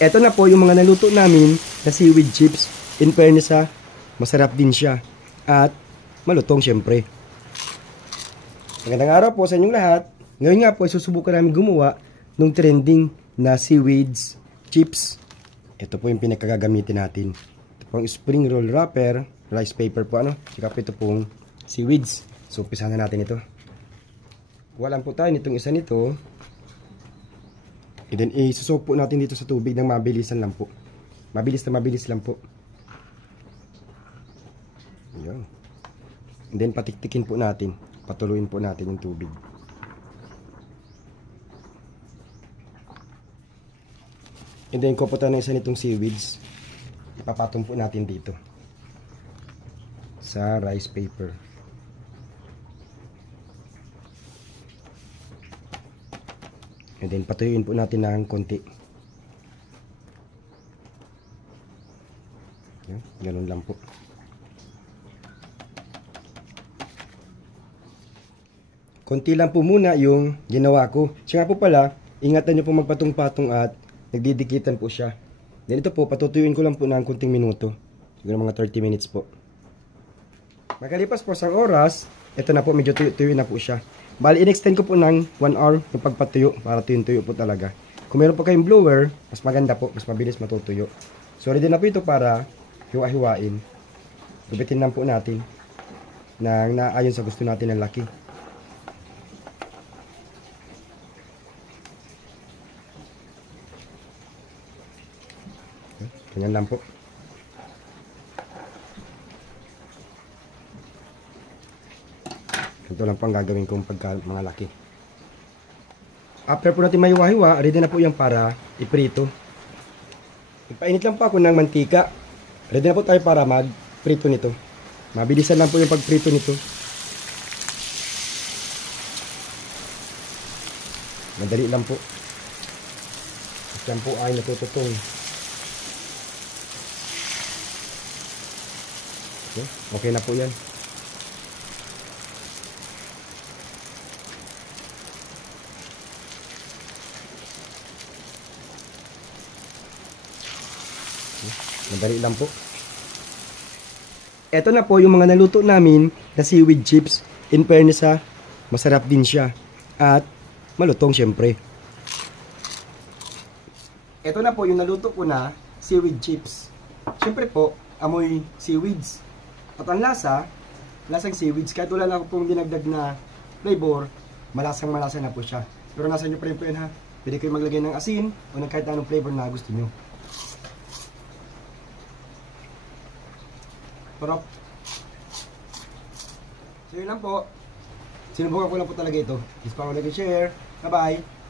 Eto na po yung mga naluto namin na seaweed chips. In fairness ha, masarap din siya. At malutong syempre. Magandang araw po sa inyong lahat. Ngayon nga po, susubukan namin gumawa ng trending na seaweeds chips. Ito po yung pinagkagamitin natin. Ito pong spring roll wrapper, rice paper po ano. Saka po ito pong seaweeds. So, umpisahan na natin ito. Walang po tayo nitong isa nito. And then, isusok po natin dito sa tubig ng mabilisan lang po. Mabilis na mabilis lang po. Ayan. And then, patiktikin po natin. Patuluin po natin yung tubig. And then, kuputan na isa nitong seaweeds. Ipapatong po natin dito. Sa rice paper. And then, patuyuin po natin ng konti. Yan, ganun lang po. Konti lang po muna yung ginawa ko. Siya po pala, ingatan nyo po magpatong-patong at nagdidikitan po siya. Then ito po, patutuyuin ko lang po ng konting minuto. Siguro mga 30 minutes po. Magkalipas po sa oras, ito na po, medyo tuyo na po siya. Bali, in-extend ko po ng 1 hour yung pagpatuyo para tuyong-tuyo po talaga. Kung meron po kayong blower, mas maganda po, mas mabilis matutuyo. So, ready na po ito para hiwa-hiwain. Gubitin lang po natin na naayon sa gusto natin ng laki. Ganyan lang po. Ito lang po ang gagawin kong pagka mga laki. After po natin mahiwa-hiwa, ready na po yan para iprito. Ipainit lang po ako ng mantika. Ready na po tayo para mag-prito nito. Mabilisan lang po yung pag-prito nito. Madali lang po. At yan po ay natututong. Okay na po yan. Madali lang po. Ito na po yung mga naluto namin na seaweed chips. In fairness ha, masarap din siya. At malutong syempre. Ito na po yung naluto ko na seaweed chips. Syempre po, amoy seaweeds. At ang lasang seaweeds, kahit wala lang pong dinagdag na flavor, malasang-malasa na po siya. Pero nasa nyo pa rin po yan ha. Pwede kayo maglagay ng asin o ng kahit anong flavor na gusto nyo. Sarap. So yun lang po. Sinubukan ko lang po talaga ito. Please pa ako nag-share. Bye-bye.